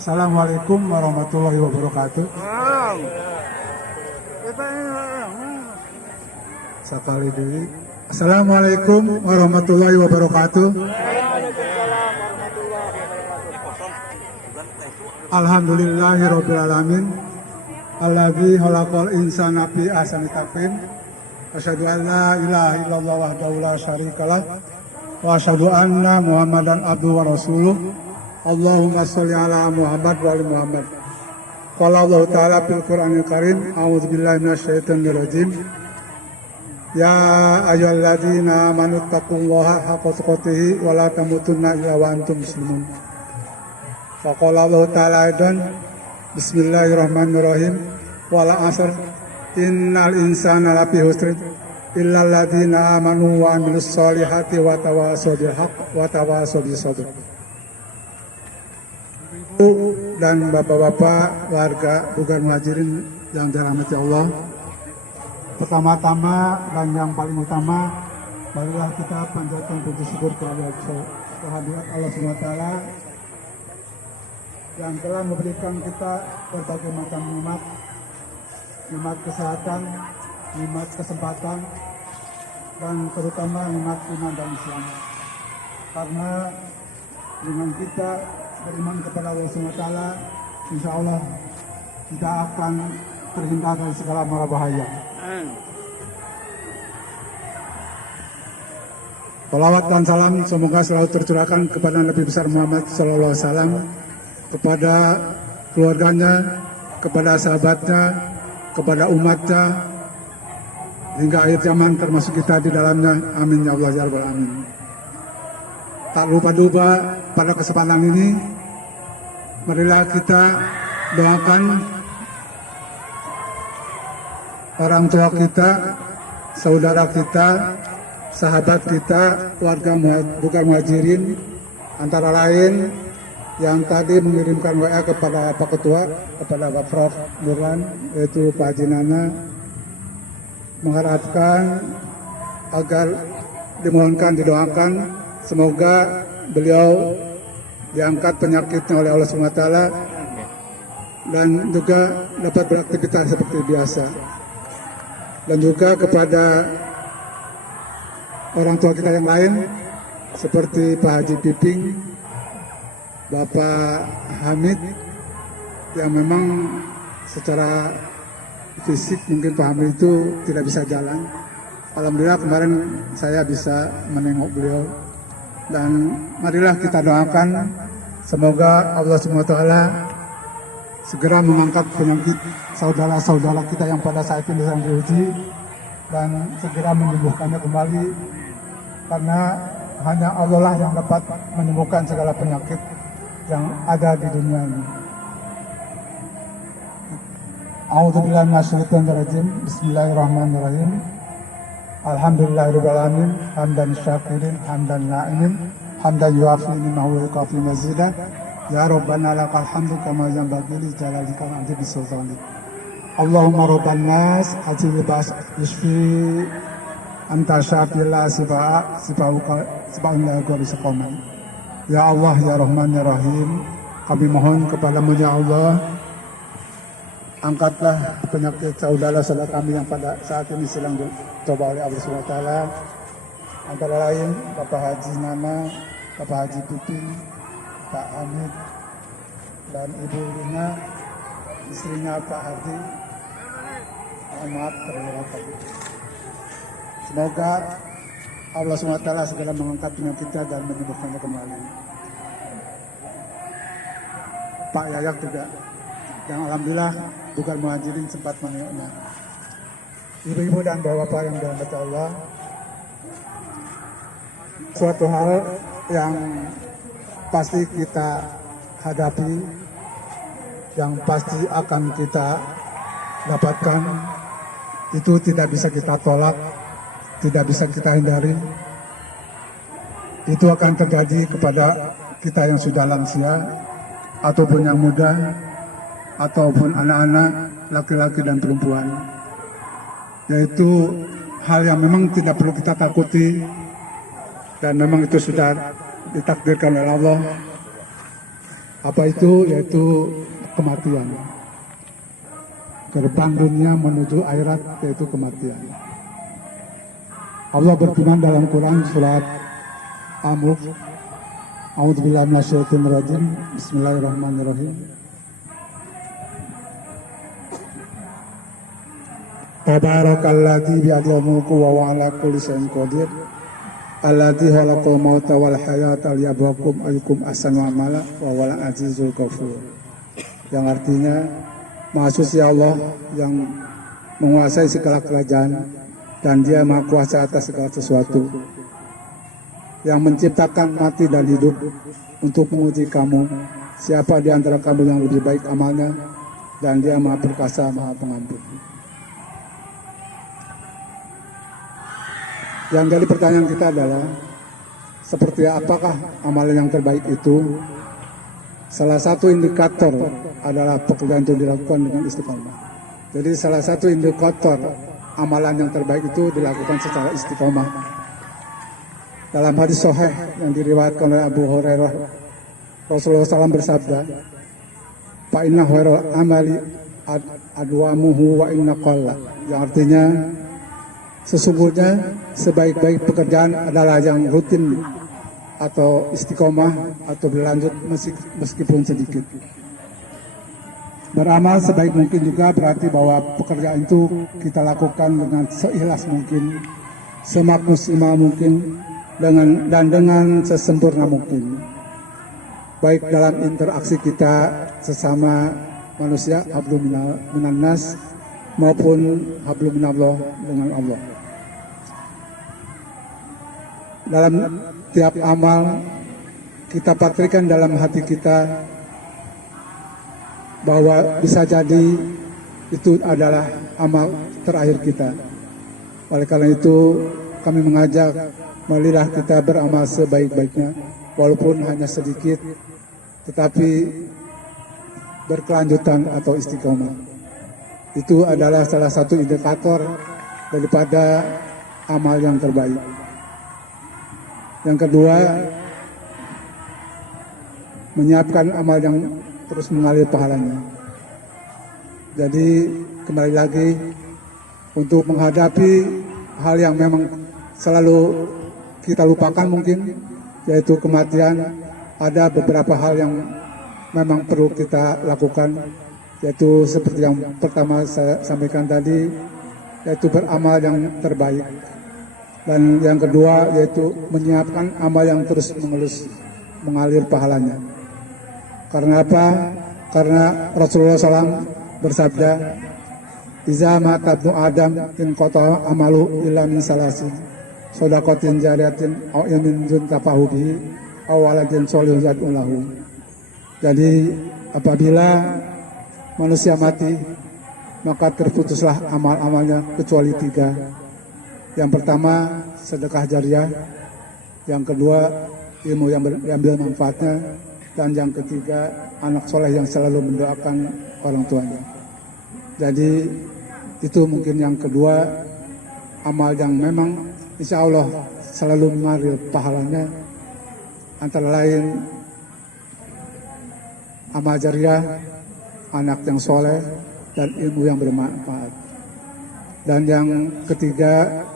Assalamualaikum warahmatullahi wabarakatuh. Sekali dulu. Assalamualaikum warahmatullahi wabarakatuh. Alhamdulillahirobbilalamin. Alladzi khalaqal insana fi ahsani taqwim. Asyhadu an la ilaha illallah wahdahu la syarikalah wa asyhadu anna Muhammadan abduhu wa rasuluh. Allahumma sholli ala Muhammad wa ali Muhammad. Qala Allah Ta'ala fil Qur'anil Karim, a'udzu billahi minasyaitonir rajim. Ya ayyuhalladzina amanu taqullaha haqqa tuqatih wa la tamutunna illa wa antum muslimun. Wa qala Allah Ta'ala aidan, bismillahirrahmanirrahim. Wal 'asr innal insana lafi khusr illa alladzina amanu wa 'amilus sholihati wa tawassaw bil haqq wa tawassaw bis sabr. Dan bapak-bapak warga Bugar Muhajirin yang dirahmati Allah, pertama-tama dan yang paling utama, marilah kita panjatkan puji syukur kepada kehadirat Allah SWT yang telah memberikan kita berbagai macam nikmat kesehatan, nikmat kesempatan, dan terutama nikmat iman dan Islam. Karena dengan kita beriman kepada Allah SWT, insya Allah kita akan terhindar dari segala mara bahaya. Salawat dan salam semoga selalu tercurahkan kepada Nabi besar Muhammad SAW, kepada keluarganya, kepada sahabatnya, kepada umatnya, hingga akhir zaman termasuk kita di dalamnya. Amin ya Allah ya Rabbal Alamin. Tak lupa pada kesempatan ini, marilah kita doakan orang tua kita, saudara kita, sahabat kita, warga Bugar Muhajirin, antara lain yang tadi mengirimkan WA kepada Pak Ketua, kepada Pak Prof. Burhan, yaitu Pak Haji Nana, mengharapkan agar dimohonkan, didoakan, semoga beliau diangkat penyakitnya oleh Allah SWT dan juga dapat beraktivitas seperti biasa. Dan juga kepada orang tua kita yang lain seperti Pak Haji Piping, Bapak Hamid, yang memang secara fisik mungkin Pak Hamid itu tidak bisa jalan. Alhamdulillah kemarin saya bisa menengok beliau. Dan marilah kita doakan semoga Allah SWT segera mengangkat penyakit saudara-saudara kita yang pada saat ini sedang diuji dan segera menyembuhkannya kembali, karena hanya Allah lah yang dapat menyembuhkan segala penyakit yang ada di dunia ini. A'udzubillahi minasyaitonir rajim. Bismillahirrahmanirrahim. Alhamdulillahirrahmanirrahim. Hamdan syakirin, hamdan na'imin, hamdan yuafi ni'mahu wa yukafi mazidah. Ya Rabbana lakal hamdu kama yanbaghi li jalalika wa azimi sultanik. Allahumma rabban nas ajil bas isfi anta syafila sifa'un la yaqwa bisaqaman. Ya Allah ya Rahman ya Rahim, kami mohon kepadamu ya Allah, angkatlah penyakit saudara-saudara kami yang pada saat ini sedang dicoba oleh Allah SWT, antara lain Bapak Haji Nana, Bapak Haji Piping, Pak Hamid, dan Ibu Lina, istrinya Pak Haji. Maaf terlewat tadi. Semoga Allah SWT segera mengangkat penyakitnya dan menyembuhkannya kembali. Pak Yayak juga, yang alhamdulillah Bugar Muhajirin sempat menengoknya. Ibu-ibu dan bapak-bapak yang dirahmati Allah, suatu hal yang pasti kita hadapi, yang pasti akan kita dapatkan, itu tidak bisa kita tolak, tidak bisa kita hindari. Itu akan terjadi kepada kita yang sudah lansia, ataupun yang muda, ataupun anak-anak, laki-laki dan perempuan. Yaitu hal yang memang tidak perlu kita takuti, dan memang itu sudah ditakdirkan oleh Allah. Apa itu? Yaitu kematian. Gerbang dunia menuju akhirat yaitu kematian. Allah berfirman dalam Quran surat Al-Mulk, A'udzubillahi minasyaitonirrajim. Bismillahirrahmanirrahim. Tabarakalladzi biyadihil mulku wa huwa 'ala kulli syai'in qadir. Alladzi khalaqal mauta wal hayata liyabluwakum ayyukum ahsanu amala wa huwal azizul ghafur. Yang artinya Maha Suci Allah yang menguasai segala kerajaan dan Dia Maha Kuasa atas segala sesuatu, yang menciptakan mati dan hidup untuk menguji kamu siapa di antara kamu yang lebih baik amalnya, dan Dia Maha Perkasa, Maha Pengampun. Yang jadi pertanyaan kita adalah, seperti apakah amalan yang terbaik itu? Salah satu indikator adalah pekerjaan itu dilakukan dengan istiqomah. Jadi salah satu indikator amalan yang terbaik itu dilakukan secara istiqomah. Dalam hadis sahih yang diriwayatkan oleh Abu Hurairah, Rasulullah SAW bersabda, "Fa inna khairal amali adwamuhu wa inna qalla." Yang artinya, sesungguhnya sebaik-baik pekerjaan adalah yang rutin atau istiqomah atau berlanjut meskipun sedikit. Beramal sebaik mungkin juga berarti bahwa pekerjaan itu kita lakukan dengan seikhlas mungkin, semaksimal mungkin, dan dengan sesempurna mungkin. Baik dalam interaksi kita sesama manusia, hablum minan nas, maupun hablum minallah dengan Allah. Dalam tiap amal kita patrikan dalam hati kita bahwa bisa jadi itu adalah amal terakhir kita. Oleh karena itu kami mengajak marilah kita beramal sebaik-baiknya, walaupun hanya sedikit, tetapi berkelanjutan atau istiqomah. Itu adalah salah satu indikator daripada amal yang terbaik. Yang kedua, menyiapkan amal yang terus mengalir pahalanya. Jadi kembali lagi, untuk menghadapi hal yang memang selalu kita lupakan mungkin, yaitu kematian, ada beberapa hal yang memang perlu kita lakukan, yaitu seperti yang pertama saya sampaikan tadi, yaitu beramal yang terbaik. Dan yang kedua yaitu menyiapkan amal yang terus mengalir pahalanya. Karena apa? Karena Rasulullah SAW bersabda, "Iza mata ibnu Adam in qata amalu illa min salasi, shadaqatin jariyatin aw ilmin yuntafahu bihi aw waladin sholihun yad'u lahu." Jadi apabila manusia mati, maka terputuslah amal-amalnya kecuali tiga. Yang pertama, sedekah jariah. Yang kedua, ilmu yang diambil manfaatnya. Dan yang ketiga, anak soleh yang selalu mendoakan orang tuanya. Jadi itu mungkin yang kedua, amal yang memang insya Allah selalu mengalir pahalanya. Antara lain amal jariah, anak yang soleh, dan ilmu yang bermanfaat. Dan yang ketiga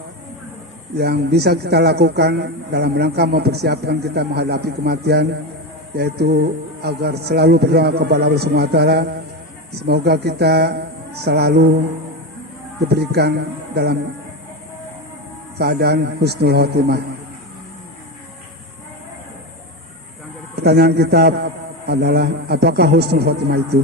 yang bisa kita lakukan dalam rangka mempersiapkan kita menghadapi kematian, yaitu agar selalu berdoa kepada Allah Subhanahu wa Ta'ala, semoga kita selalu diberikan dalam keadaan husnul khotimah. Pertanyaan kita adalah, apakah husnul khotimah itu?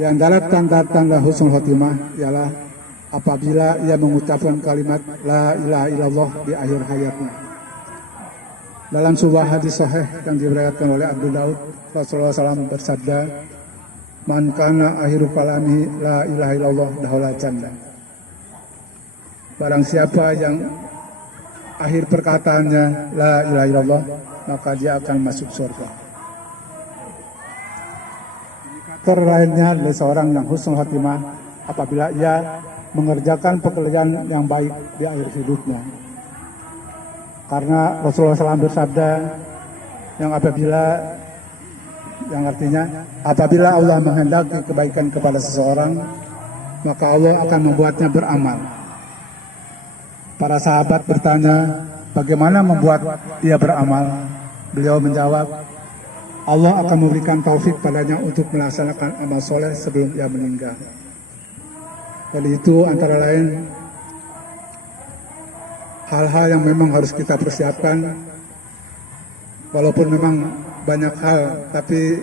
Di antara tanda-tanda husnul khotimah ialah apabila ia mengucapkan kalimat la ilaha illallah di akhir hayatnya. Dalam sebuah hadis sahih yang diriwayatkan oleh Abu Daud, Rasulullah SAW bersabda, "Man kana akhiru kalami la ilaha illallah dakhala jannah." Barang siapa yang akhir perkataannya la ilaha illallah, maka dia akan masuk surga. Lainnya adalah seorang yang husnul khotimah apabila ia mengerjakan pekerjaan yang baik di akhir hidupnya. Karena Rasulullah SAW bersabda, yang apabila yang artinya apabila Allah menghendaki kebaikan kepada seseorang, maka Allah akan membuatnya beramal. Para sahabat bertanya, bagaimana membuat dia beramal? Beliau menjawab, Allah akan memberikan taufik padanya untuk melaksanakan amal soleh sebelum ia meninggal. Jadi itu antara lain hal-hal yang memang harus kita persiapkan, walaupun memang banyak hal, tapi